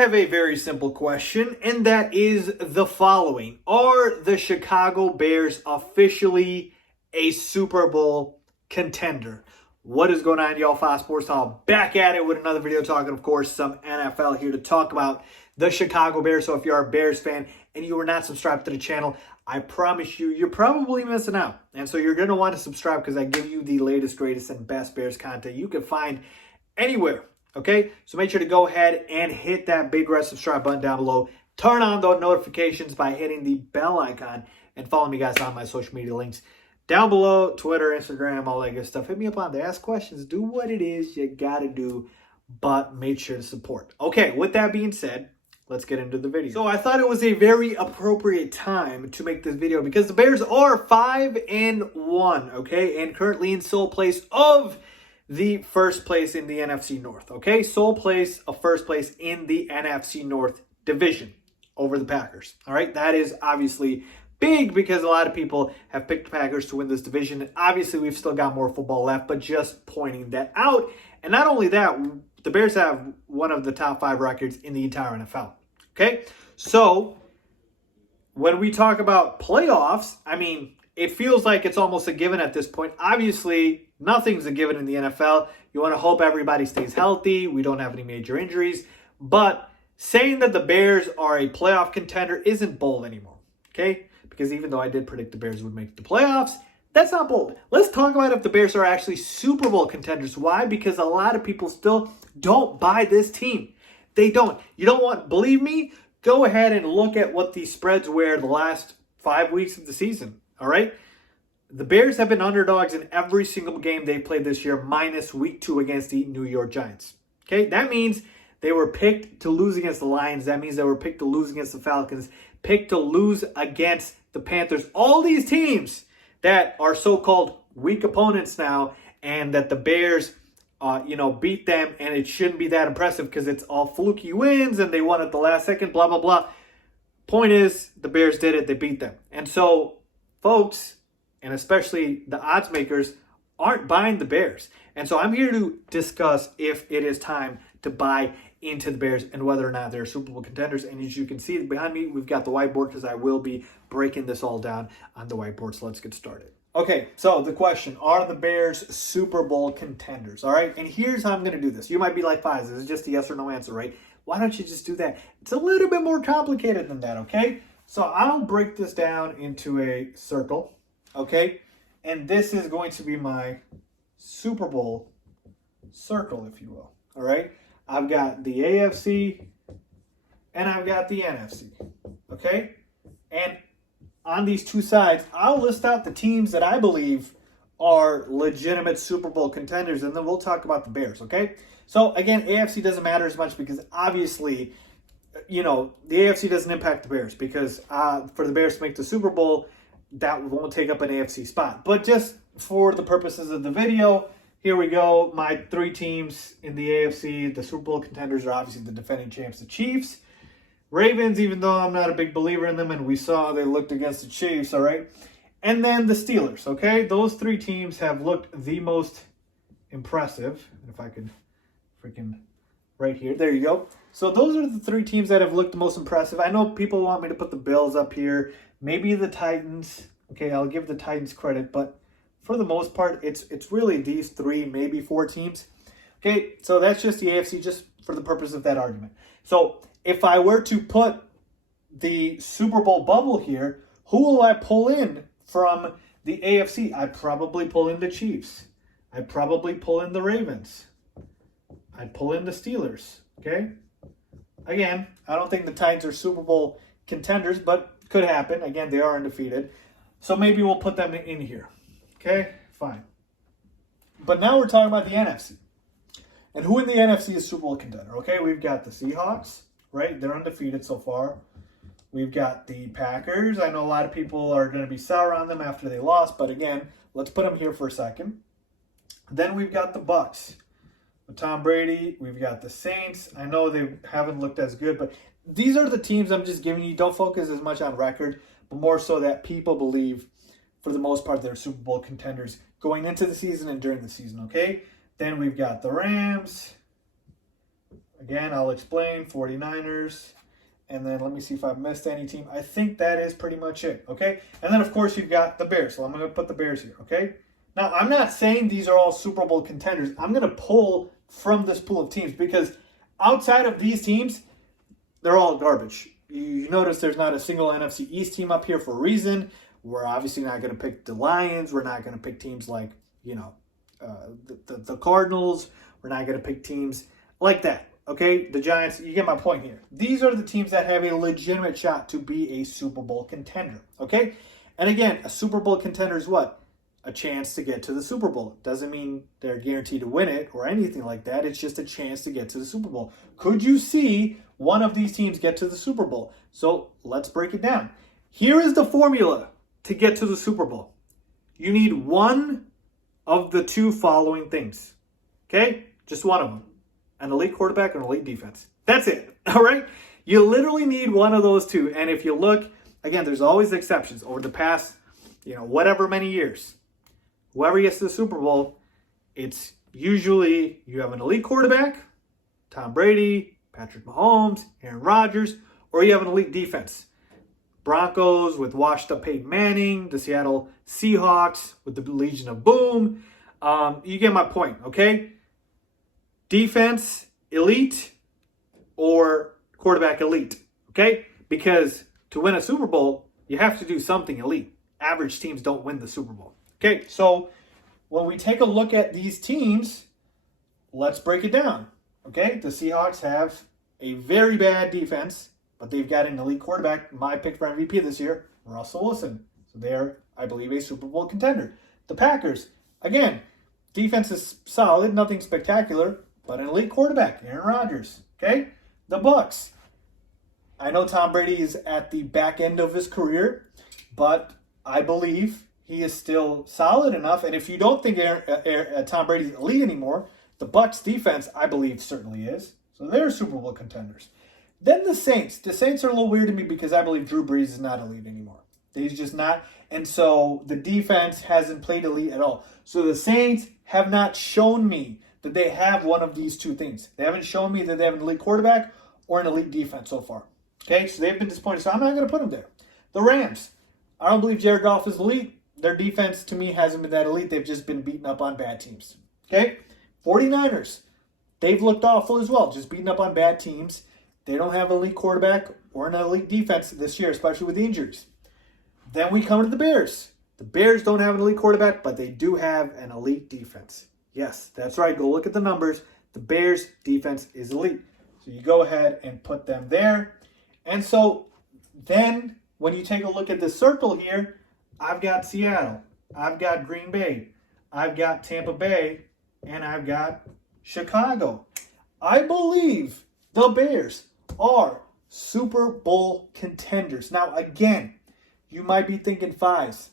have a very simple question, and that is the following. Are the Chicago Bears officially a Super Bowl contender? What is going on, y'all? Faiz Sports Talk back at it with another video talking, of course, some NFL here to talk about the Chicago Bears. So if you're a Bears fan and you are not subscribed to the channel, I promise you, you're probably missing out. And so you're going to want to subscribe because I give you the latest, greatest, and best Bears content you can find anywhere. Okay, so make sure to go ahead and hit that big red subscribe button down below. Turn on those notifications by hitting the bell icon and follow me, guys, on my social media links down below. Twitter, Instagram, all that good stuff. Hit me up on there. Ask questions. Do what it is you got to do, but make sure to support. Okay, with that being said, let's get into the video. So I thought it was a very appropriate time to make this video because the Bears are 5-1, okay, and currently in sole place of the first place in the NFC North, okay? Sole place of first place in the NFC North division over the Packers, all right? That is obviously big because a lot of people have picked the Packers to win this division. And obviously, we've still got more football left, but just pointing that out. And not only that, the Bears have one of the top 5 records in the entire NFL, okay? So when we talk about playoffs, I mean, it feels like it's almost a given at this point. Obviously, nothing's a given in the NFL. You want to hope everybody stays healthy. We don't have any major injuries. But saying that the Bears are a playoff contender isn't bold anymore, okay? Because even though I did predict the Bears would make the playoffs, that's not bold. Let's talk about if the Bears are actually Super Bowl contenders. Why? Because a lot of people still don't buy this team. They don't. You don't want, believe me, go ahead and look at what the spreads were the last 5 weeks of the season. All right? The Bears have been underdogs in every single game they played this year, minus week 2 against the New York Giants. Okay? That means they were picked to lose against the Lions. That means they were picked to lose against the Falcons, picked to lose against the Panthers. All these teams that are so-called weak opponents now, and that the Bears, beat them, and it shouldn't be that impressive because it's all fluky wins, and they won at the last second, blah, blah, blah. Point is, the Bears did it. They beat them. And so, folks, and especially the odds makers, aren't buying the Bears. And so I'm here to discuss if it is time to buy into the Bears and whether or not they're Super Bowl contenders. And as you can see behind me, we've got the whiteboard because I will be breaking this all down on the whiteboard. So let's get started. Okay, so the question, are the Bears Super Bowl contenders? All right, and here's how I'm going to do this. You might be like, Faiz, this is just a yes or no answer, right? Why don't you just do that? It's a little bit more complicated than that, okay? So I'll break this down into a circle, okay? And this is going to be my Super Bowl circle, if you will, all right? I've got the AFC and I've got the NFC, okay? And on these two sides, I'll list out the teams that I believe are legitimate Super Bowl contenders, and then we'll talk about the Bears, okay? So, again, AFC doesn't matter as much because obviously, the AFC doesn't impact the Bears because for the Bears to make the Super Bowl, that won't take up an AFC spot. But just for the purposes of the video, here we go. My 3 teams in the AFC, the Super Bowl contenders are obviously the defending champs, the Chiefs. Ravens, even though I'm not a big believer in them, and we saw how they looked against the Chiefs, all right? And then the Steelers, okay? Those 3 teams have looked the most impressive. If I could freaking right here. There you go. So those are the 3 teams that have looked the most impressive. I know people want me to put the Bills up here. Maybe the Titans. Okay, I'll give the Titans credit, but for the most part, it's really these 3, maybe 4 teams. Okay, so that's just the AFC, just for the purpose of that argument. So if I were to put the Super Bowl bubble here, who will I pull in from the AFC? I'd probably pull in the Chiefs. I'd probably pull in the Ravens. I'd pull in the Steelers, okay? Again, I don't think the Titans are Super Bowl contenders, but could happen. Again, they are undefeated. So maybe we'll put them in here. Okay, fine. But now we're talking about the NFC. And who in the NFC is Super Bowl contender? Okay, we've got the Seahawks, right? They're undefeated so far. We've got the Packers. I know a lot of people are going to be sour on them after they lost, but again, let's put them here for a second. Then we've got the Bucs. With Tom Brady, we've got the Saints. I know they haven't looked as good, but these are the teams I'm just giving you. Don't focus as much on record, but more so that people believe, for the most part, they're Super Bowl contenders going into the season and during the season, okay? Then we've got the Rams. Again, I'll explain 49ers. And then let me see if I've missed any team. I think that is pretty much it, okay? And then, of course, you've got the Bears. So I'm going to put the Bears here, okay? Now, I'm not saying these are all Super Bowl contenders. I'm going to pull from this pool of teams because outside of these teams, they're all garbage. You notice there's not a single NFC East team up here for a reason. We're obviously not going to pick the Lions. We're not going to pick teams like, the Cardinals. We're not going to pick teams like that. Okay, the Giants, you get my point here. These are the teams that have a legitimate shot to be a Super Bowl contender, okay? And again, a Super Bowl contender is what? A chance to get to the Super Bowl. Doesn't mean they're guaranteed to win it or anything like that. It's just a chance to get to the Super Bowl. Could you see one of these teams get to the Super Bowl? So let's break it down. Here is the formula to get to the Super Bowl. You need one of the two following things, okay? Just one of them. An elite quarterback and an elite defense. That's it, all right? You literally need one of those two. And if you look, again, there's always exceptions. Over the past, whatever many years, whoever gets to the Super Bowl, it's usually you have an elite quarterback, Tom Brady, Patrick Mahomes, Aaron Rodgers, or you have an elite defense. Broncos with washed-up Peyton Manning, the Seattle Seahawks with the Legion of Boom. You get my point, okay? Defense, elite, or quarterback, elite, okay? Because to win a Super Bowl, you have to do something elite. Average teams don't win the Super Bowl. Okay, so when we take a look at these teams, let's break it down, okay? The Seahawks have a very bad defense, but they've got an elite quarterback. My pick for MVP this year, Russell Wilson. So they're, I believe, a Super Bowl contender. The Packers, again, defense is solid, nothing spectacular, but an elite quarterback, Aaron Rodgers, okay? The Bucks. I know Tom Brady is at the back end of his career, but I believe he is still solid enough. And if you don't think Tom Brady is elite anymore, the Bucks defense, I believe, certainly is. So they're Super Bowl contenders. Then the Saints. The Saints are a little weird to me because I believe Drew Brees is not elite anymore. He's just not. And so the defense hasn't played elite at all. So the Saints have not shown me that they have one of these two things. They haven't shown me that they have an elite quarterback or an elite defense so far. Okay, so they've been disappointed. So I'm not going to put them there. The Rams. I don't believe Jared Goff is elite. Their defense, to me, hasn't been that elite. They've just been beaten up on bad teams. Okay? 49ers. They've looked awful as well, just beaten up on bad teams. They don't have an elite quarterback or an elite defense this year, especially with the injuries. Then we come to the Bears. The Bears don't have an elite quarterback, but they do have an elite defense. Yes, that's right. Go look at the numbers. The Bears' defense is elite. So you go ahead and put them there. And so then when you take a look at the circle here, I've got Seattle. I've got Green Bay. I've got Tampa Bay. And I've got Chicago. I believe the Bears are Super Bowl contenders. Now, again, you might be thinking, Faiz,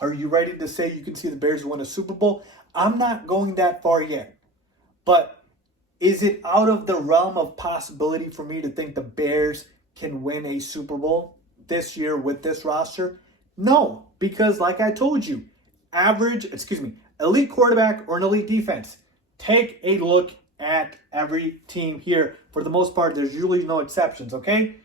are you ready to say you can see the Bears win a Super Bowl? I'm not going that far yet. But is it out of the realm of possibility for me to think the Bears can win a Super Bowl this year with this roster? No, because like I told you, elite quarterback or an elite defense. Take a look at every team here. For the most part, there's usually no exceptions, okay?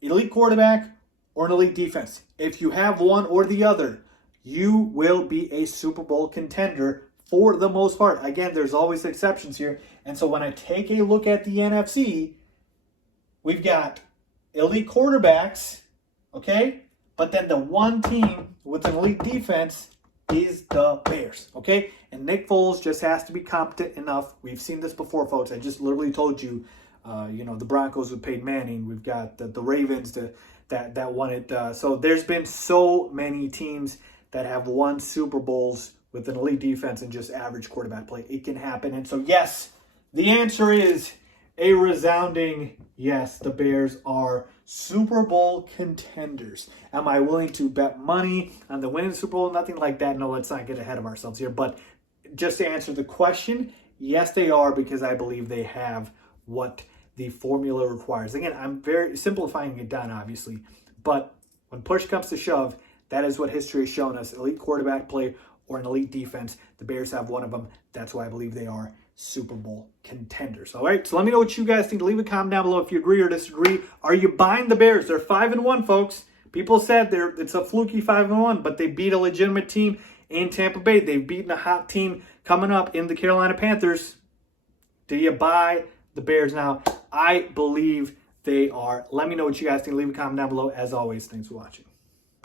Elite quarterback or an elite defense. If you have one or the other, you will be a Super Bowl contender for the most part. Again, there's always exceptions here. And so when I take a look at the NFC, we've got elite quarterbacks, okay? But then the one team with an elite defense is the Bears, okay? And Nick Foles just has to be competent enough. We've seen this before, folks. I just literally told you, the Broncos with Peyton Manning. We've got the Ravens that won it. So there's been so many teams that have won Super Bowls with an elite defense and just average quarterback play. It can happen. And so, yes, the answer is a resounding yes. The Bears are Super Bowl contenders. Am I willing to bet money on the winning Super Bowl? Nothing like that. No, let's not get ahead of ourselves here. But just to answer the question, yes, they are, because I believe they have what the formula requires. Again, I'm very simplifying it down, obviously. But when push comes to shove, that is what history has shown us. Elite quarterback play or an elite defense. The Bears have one of them. That's why I believe they are Super Bowl contenders. All right, so let me know what you guys think. Leave a comment down below if you agree or disagree. Are you buying the Bears? They're 5-1, folks. People said it's a fluky 5-1, but they beat a legitimate team in Tampa Bay. They've beaten a hot team coming up in the Carolina Panthers. Do you buy the Bears now? I believe they are. Let me know what you guys think. Leave a comment down below. As always, thanks for watching.